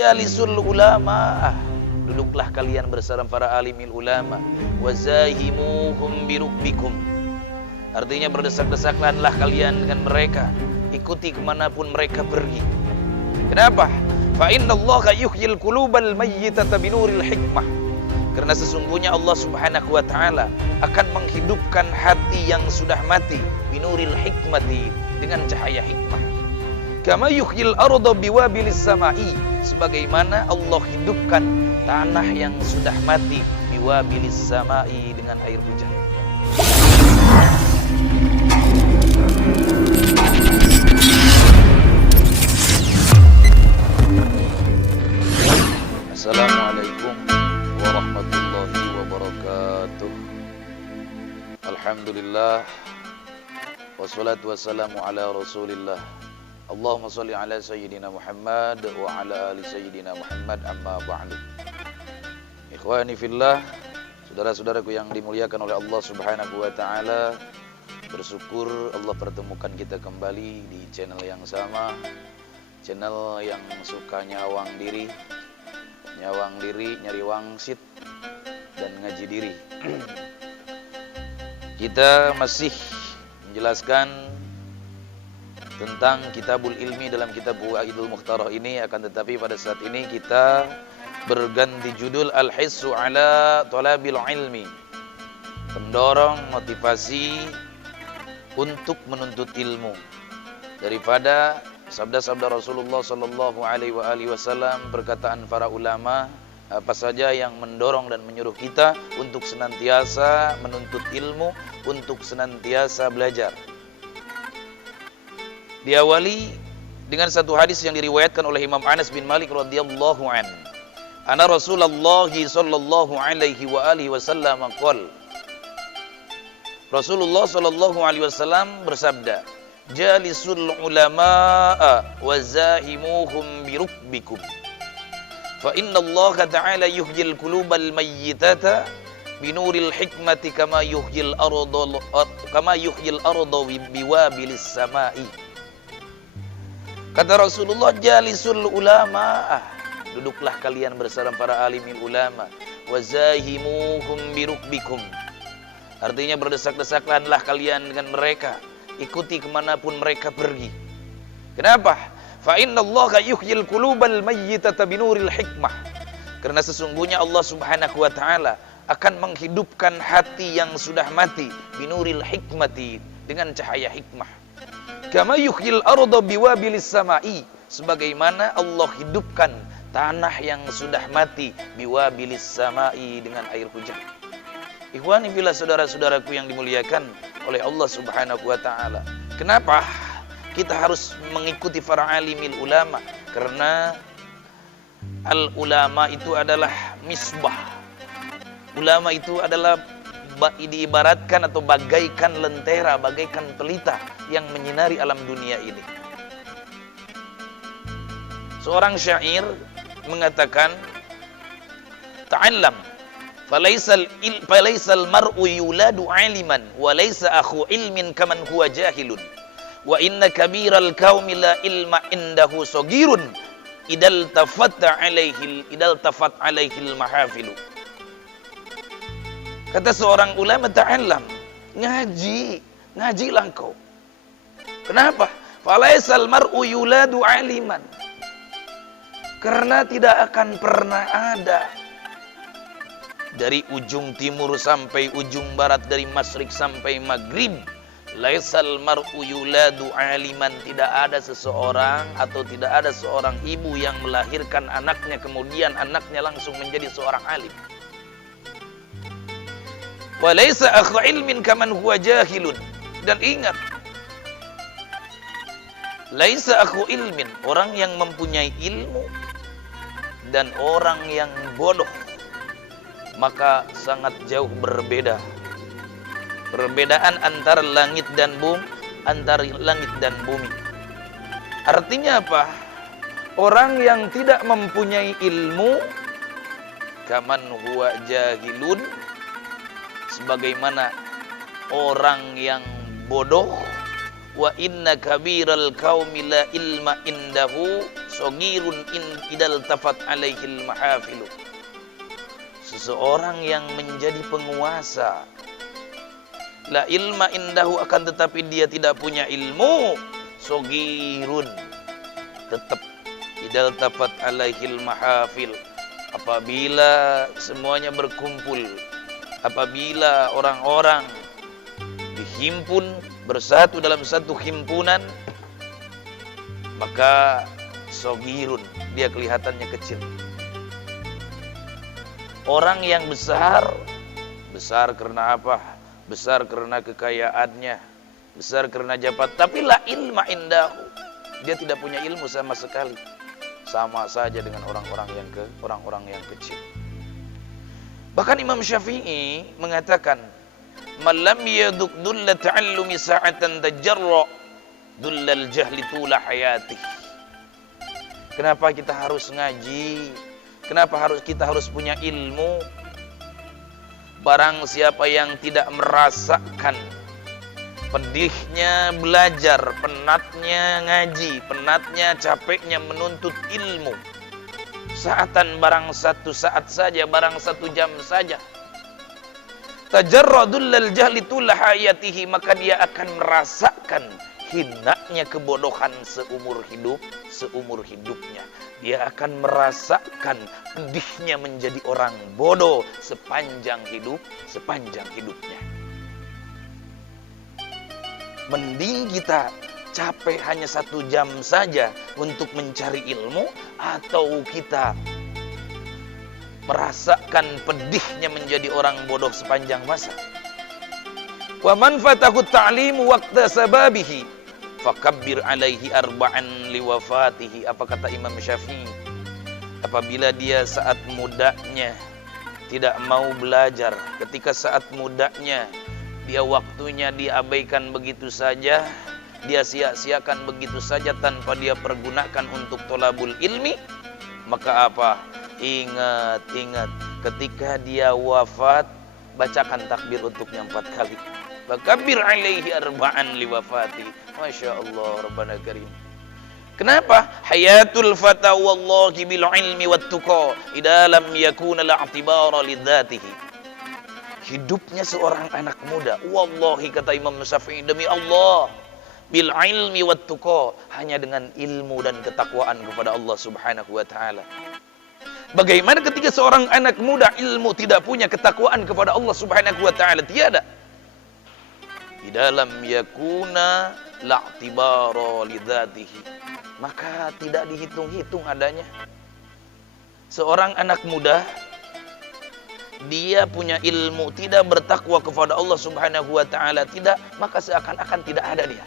Jalisul ulama, duduklah kalian bersama para alimil ulama. Wazahimuhum birukbikum, artinya berdesak-desaklah kalian dengan mereka, ikuti kemanapun mereka pergi. Kenapa? Fa innallaha yuhyil qulubal mayyitata binuril hikmah, karena sesungguhnya Allah Subhanahu wa taala akan menghidupkan hati yang sudah mati binuril hikmati, dengan cahaya hikmah. Kama yuhyil arda biwabilis samai, sebagaimana Allah hidupkan tanah yang sudah mati biwabilis samai, dengan air hujan. Assalamualaikum warahmatullahi wabarakatuh. Alhamdulillah, wassalatu wassalamu ala rasulillah. Allahumma salli ala sayyidina Muhammad wa ala ali sayyidina Muhammad, amma ba'du. Ikhwani fillah, saudara-saudaraku yang dimuliakan oleh Allah Subhanahu wa taala, bersyukur Allah pertemukan kita kembali di channel yang sama, channel yang suka nyawang diri, nyari wangsit dan ngaji diri. Kita masih menjelaskan tentang kitabul ilmi dalam kitab Fawaidul Mukhtarah ini, akan tetapi pada saat ini kita berganti judul Al-Hissu ala Talabil Ilmi, pendorong motivasi untuk menuntut ilmu, daripada sabda-sabda Rasulullah sallallahu alaihi wasallam, perkataan para ulama, apa saja yang mendorong dan menyuruh kita untuk senantiasa menuntut ilmu, untuk senantiasa belajar. Diawali dengan satu hadis yang diriwayatkan oleh Imam Anas bin Malik radhiyallahu anhu. Ana Rasulullah sallallahu alaihi wasallam qol. Rasulullah sallallahu alaihi wasallam bersabda, "Jalisul ulama'a wa zahimuhum birukbikum. Fa inna Allah ta'ala yuhyil qulubal mayyitata binuril hikmati kama yuhyil arda biwabilis samai." Kata Rasulullah, jalisul ulama, duduklah kalian bersama para alimil ulama. Wazahimuhum birukbikum, artinya berdesak-desaklah kalian dengan mereka, ikuti kemanapun mereka pergi. Kenapa? Fa innallaha yuhyil qulubal mayyitata binuril hikmah, karena sesungguhnya Allah Subhanahu wa taala akan menghidupkan hati yang sudah mati binuril hikmati, dengan cahaya hikmah. Kama yuhyil arda biwabilis samai, sebagaimana Allah hidupkan tanah yang sudah mati biwabilis samai, dengan air hujan. Ikhwani fillah, saudara-saudaraku yang dimuliakan oleh Allah Subhanahu wa taala. Kenapa kita harus mengikuti para alimil ulama? Karena al ulama itu adalah misbah. Ulama itu adalah diibaratkan atau bagaikan lentera, bagaikan pelita yang menyinari alam dunia ini. Seorang syair mengatakan, ta'allam falaisal mar'u yuladu aliman wa laisa akhu ilmin kaman huwa jahilun wa inna kabiral qaumi la ilma indahu sagirun idal tafat alaihi mahafilu. Kata seorang ulama, ta'allam, ngajilah engkau. Kenapa? Falaisal mar'u yuladu aliman, karena tidak akan pernah ada dari ujung timur sampai ujung barat, dari masyrik sampai maghrib, laisal mar'u yuladu aliman, tidak ada seseorang atau tidak ada seorang ibu yang melahirkan anaknya kemudian anaknya langsung menjadi seorang alim. Wa laisa akhu ilmin kaman huwa jahilun, dan ingat, laisa akhu ilmin, orang yang mempunyai ilmu dan orang yang bodoh, maka sangat jauh berbeda. Perbedaan antara langit dan bumi, Artinya apa? Orang yang tidak mempunyai ilmu, kaman huwa jahilun, sebagaimana orang yang bodoh. Wa inna kabiral qaumi la ilma indahu saghirun idal tafat alaihil mahafilu. Seseorang yang menjadi penguasa, la ilma indahu, akan tetapi dia tidak punya ilmu, saghirun, tetap idal tafat alaihil mahafil, apabila semuanya berkumpul, apabila orang-orang dihimpun bersatu dalam satu himpunan, maka saghirun, dia kelihatannya kecil. Orang yang besar, besar karena apa? Besar karena kekayaannya, besar karena jabat, tapi la ilma indahu, dia tidak punya ilmu sama sekali. Sama saja dengan orang-orang yang kecil. Bahkan Imam Syafi'i mengatakan, "Malam yaduk dulla ta'allumi sa'atan tajarra dullal jahli tula hayatih." Kenapa kita harus ngaji? Kenapa kita harus punya ilmu? Barang siapa yang tidak merasakan pedihnya belajar, penatnya ngaji, penatnya capeknya menuntut ilmu, saatan, barang satu saat saja, barang satu jam saja, tajarradul lal jahli tula hayatihi, maka dia akan merasakan hinanya kebodohan seumur hidupnya. Dia akan merasakan pedihnya menjadi orang bodoh sepanjang hidupnya. Mending kita capek hanya 1 jam saja untuk mencari ilmu, atau kita merasakan pedihnya menjadi orang bodoh sepanjang masa. Wa man fatahu ta'limu waqta sababihi fakabbir alaihi arba'an liwafatihi. Apa kata Imam Syafi'i? Apabila dia saat mudanya tidak mau belajar, ketika saat mudanya dia waktunya diabaikan begitu saja, dia sia-siakan begitu saja tanpa dia pergunakan untuk tolabul ilmi, maka apa? Ingat, ketika dia wafat, bacakan takbir untuknya 4 kali. Fakabbir alaihi arba'an liwafati. Masya Allah, Rabbana Karim. Kenapa? Hayatul fata wallahi bil ilmi wat tuqa idza lam yakuna la'tibara lidzatihi. Hidupnya seorang anak muda, wallahi kata Imam Syafi'i, demi Allah, bil ilmi wat tuqa, hanya dengan ilmu dan ketakwaan kepada Allah Subhanahu wa taala. Bagaimana ketika seorang anak muda ilmu tidak punya ketakwaan kepada Allah Subhanahu wa taala? Tiada. Di dalam yakuna la'tibara lidzatihi, maka tidak dihitung-hitung adanya. Seorang anak muda, dia punya ilmu, tidak bertakwa kepada Allah Subhanahu wa taala, tidak, maka seakan-akan tidak ada dia.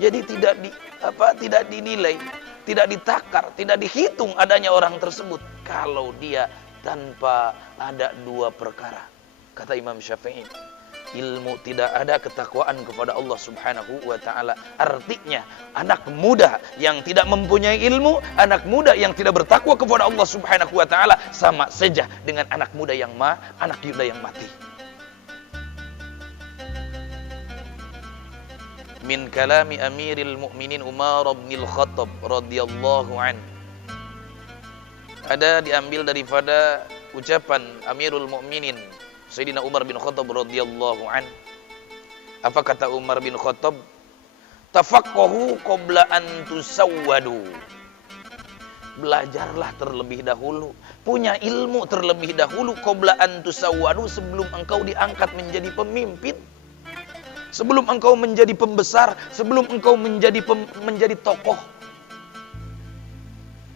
Jadi tidak dinilai, tidak ditakar, tidak dihitung adanya orang tersebut kalau dia tanpa ada 2 perkara. Kata Imam Syafi'i, ilmu tidak ada, ketakwaan kepada Allah Subhanahu wa taala. Artinya anak muda yang tidak mempunyai ilmu, anak muda yang tidak bertakwa kepada Allah Subhanahu wa taala, sama saja dengan anak muda yang mati. Min kalami Amiril Mukminin Umar bin Al-Khattab radhiyallahu an. Ada diambil daripada ucapan Amirul Mukminin Sayyidina Umar bin Khattab radhiyallahu an. Apa kata Umar bin Khattab? Tafaqahu qabla an tusawwadu. Belajarlah terlebih dahulu, punya ilmu terlebih dahulu, qabla an tusawwadu, sebelum engkau diangkat menjadi pemimpin, sebelum engkau menjadi pembesar, sebelum engkau menjadi tokoh.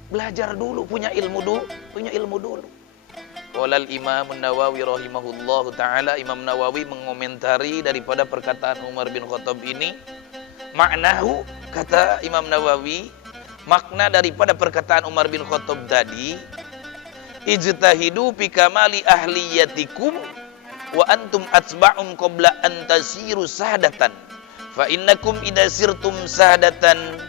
Belajar dulu, punya ilmu dulu. Qala al-Imam An-Nawawi rahimahullahu taala, Imam Nawawi mengomentari daripada perkataan Umar bin Khattab ini, maknahu, kata Imam Nawawi, makna daripada perkataan Umar bin Khattab tadi, ijtahidu fi kamali ahliyatikum wa antum atba'un qabla an tasiru sahadatan fa innakum idza sirtum sahadatan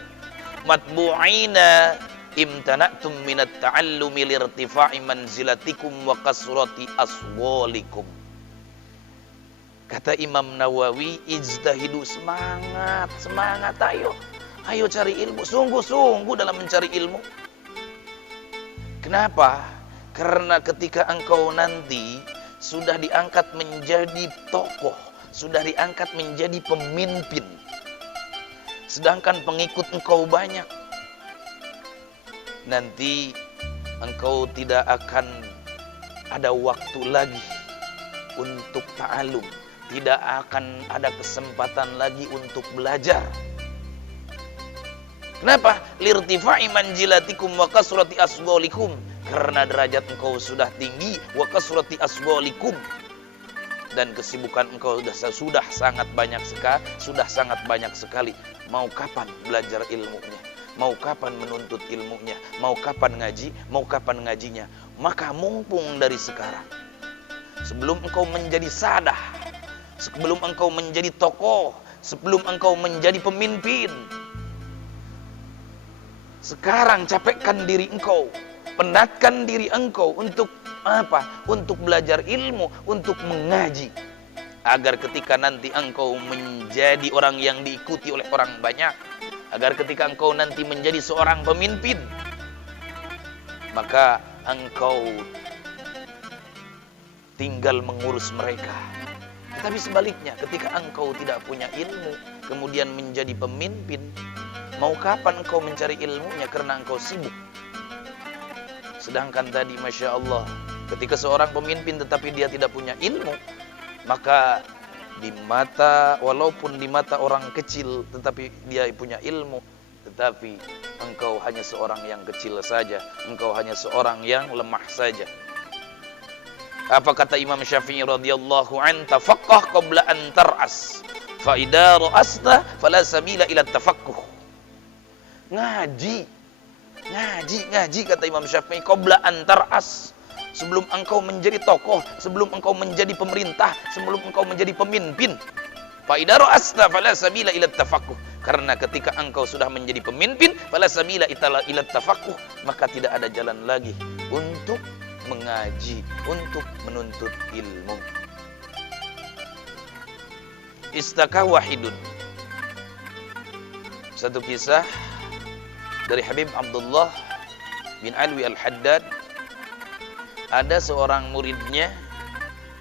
matbu'ina imtana'tum minat ta'allumi lirtifa'i manzilatikum wa kasrati aswalikum. Kata Imam Nawawi, ijtahidu, semangat ayo. Ayo cari ilmu, sungguh-sungguh dalam mencari ilmu. Kenapa? Karena ketika engkau nanti sudah diangkat menjadi tokoh, sudah diangkat menjadi pemimpin, sedangkan pengikut engkau banyak, nanti engkau tidak akan ada waktu lagi untuk ta'alum, tidak akan ada kesempatan lagi untuk belajar. Kenapa? Lirtifa'i manjilatikum wa kasrati asghalikum, karena derajat engkau sudah tinggi, wa kasrati asghalikum, dan kesibukan engkau sudah sangat banyak sekali. Mau kapan belajar ilmunya? Mau kapan menuntut ilmunya? Mau kapan ngaji? Mau kapan ngajinya? Maka mumpung dari sekarang, sebelum engkau menjadi sadah, sebelum engkau menjadi tokoh, sebelum engkau menjadi pemimpin, sekarang capekkan diri engkau, penatkan diri engkau untuk apa? Untuk belajar ilmu, untuk mengaji, agar ketika nanti engkau menjadi orang yang diikuti oleh orang banyak, agar ketika engkau nanti menjadi seorang pemimpin, maka engkau tinggal mengurus mereka. Tetapi sebaliknya, ketika engkau tidak punya ilmu, kemudian menjadi pemimpin, mau kapan engkau mencari ilmunya karena engkau sibuk? Sedangkan tadi, Masya Allah, ketika seorang pemimpin tetapi dia tidak punya ilmu, maka walaupun di mata orang kecil tetapi dia punya ilmu, tetapi engkau hanya seorang yang kecil saja, engkau hanya seorang yang lemah saja. Apa kata Imam Syafi'i radhiyallahu an, tafaqqah qabla an tar'as, fa idza ra'asta fala sabila ila tafaqquh. Ngaji kata Imam Syafi'i, qabla an tar'as, sebelum engkau menjadi tokoh, sebelum engkau menjadi pemerintah, sebelum engkau menjadi pemimpin. Fa idza ra'asta fala sabila ila tafaqquh, karena ketika engkau sudah menjadi pemimpin, fala sabila ila tafaqquh, maka tidak ada jalan lagi untuk mengaji, untuk menuntut ilmu. Istaka wahidun. Satu kisah dari Habib Abdullah bin Alwi Al-Haddad. Ada seorang muridnya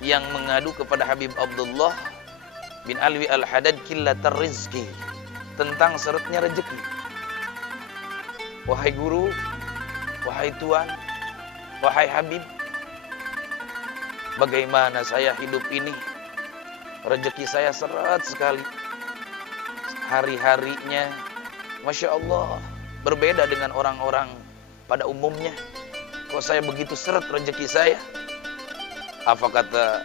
yang mengadu kepada Habib Abdullah bin Alwi Al-Haddad qillatar rizki, tentang syaratnya rezeki. Wahai guru, wahai tuan, wahai Habib, bagaimana saya hidup ini? Rezeki saya seret sekali. Hari-harinya, Masya Allah, berbeda dengan orang-orang pada umumnya. Kok saya begitu seret rezeki saya? Apa kata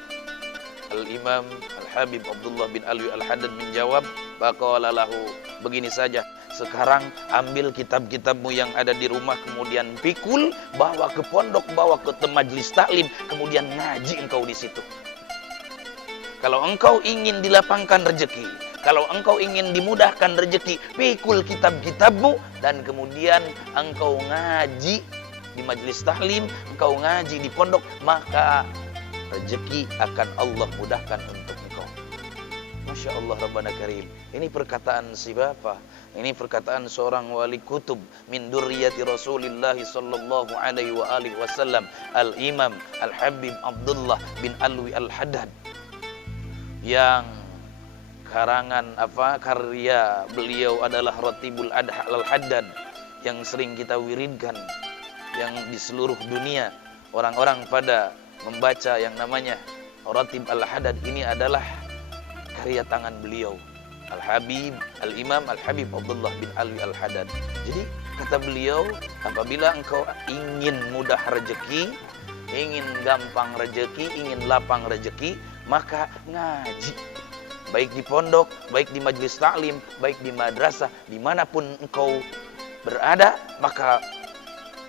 Al-Imam Al-Habib Abdullah bin Alwi Al-Haddad menjawab, baqala lahu, begini saja, sekarang ambil kitab-kitabmu yang ada di rumah, kemudian pikul, bawa ke pondok, bawa ke majelis taklim, kemudian ngaji engkau di situ. Kalau engkau ingin dilapangkan rezeki, kalau engkau ingin dimudahkan rezeki, pikul kitab-kitabmu dan kemudian engkau ngaji di majelis taklim, engkau ngaji di pondok, maka rezeki akan Allah mudahkan untuk engkau. Masya Allah Rabbana Karim. Ini perkataan si Bapak, ini perkataan seorang wali kutub min durriyati Rasulillah sallallahu alaihi wa alihi wasallam, Al-Imam Al-Habib Abdullah bin Alwi Al-Haddad, yang karya beliau adalah Ratibul Adha Al-Haddad, yang sering kita wiridkan, yang di seluruh dunia orang-orang pada membaca yang namanya Ratib Al-Haddad. Ini adalah karya tangan beliau, Al-Habib, Al-Imam Al-Habib Abdullah bin Alwi Al-Haddad. Jadi kata beliau, apabila engkau ingin mudah rezeki, ingin gampang rezeki, ingin lapang rezeki, maka ngaji. Baik di pondok, baik di majelis taklim, baik di madrasah, dimanapun engkau berada, maka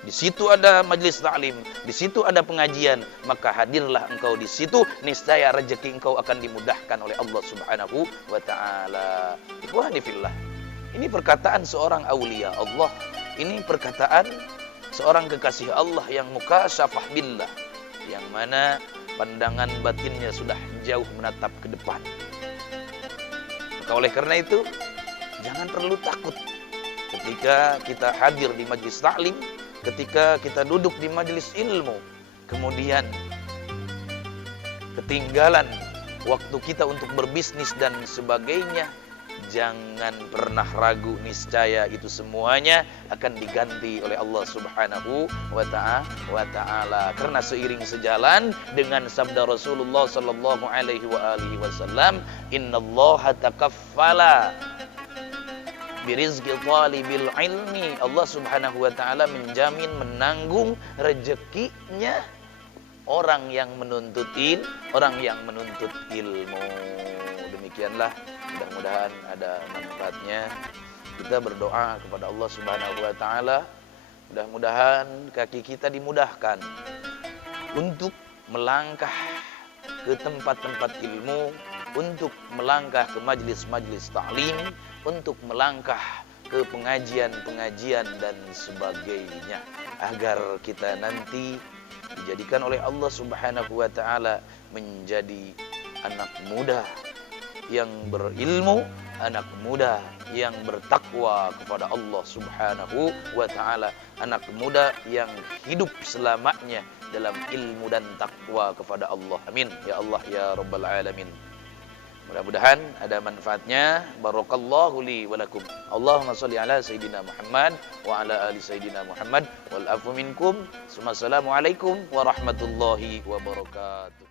di situ ada majelis taklim, di situ ada pengajian, maka hadirlah engkau di situ, niscaya rezeki engkau akan dimudahkan oleh Allah Subhanahu wa taala. Ikhwani fillah. Ini perkataan seorang aulia Allah. Ini perkataan seorang kekasih Allah yang mukasyafah billah, yang mana pandangan batinnya sudah jauh menatap ke depan. Maka oleh karena itu, jangan perlu takut ketika kita hadir di majlis taklim, ketika kita duduk di majlis ilmu, kemudian ketinggalan waktu kita untuk berbisnis dan sebagainya, jangan pernah ragu, niscaya itu semuanya akan diganti oleh Allah Subhanahu wa ta'ala. Karena seiring sejalan dengan sabda Rasulullah sallallahu alaihi wasallam, "Innallaha takaffala birizqi talibil ilmi." Allah Subhanahu wa ta'ala menjamin, menanggung rezekinya orang yang menuntut ilmu. Demikianlah, mudah-mudahan ada manfaatnya. Kita berdoa kepada Allah Subhanahu wa ta'ala, mudah-mudahan kaki kita dimudahkan untuk melangkah ke tempat-tempat ilmu, untuk melangkah ke majlis-majlis taklim, untuk melangkah ke pengajian-pengajian dan sebagainya, agar kita nanti dijadikan oleh Allah Subhanahu wa ta'ala menjadi anak muda yang berilmu, anak muda yang bertakwa kepada Allah Subhanahu wa ta'ala, anak muda yang hidup selamanya dalam ilmu dan takwa kepada Allah. Amin ya Allah ya rabbal alamin. Mudah-mudahan ada manfaatnya. Barakallahu li wa lakum. Allahumma shalli ala sayyidina Muhammad wa ala ali sayyidina Muhammad wal afu minkum. Assalamualaikum warahmatullahi wabarakatuh.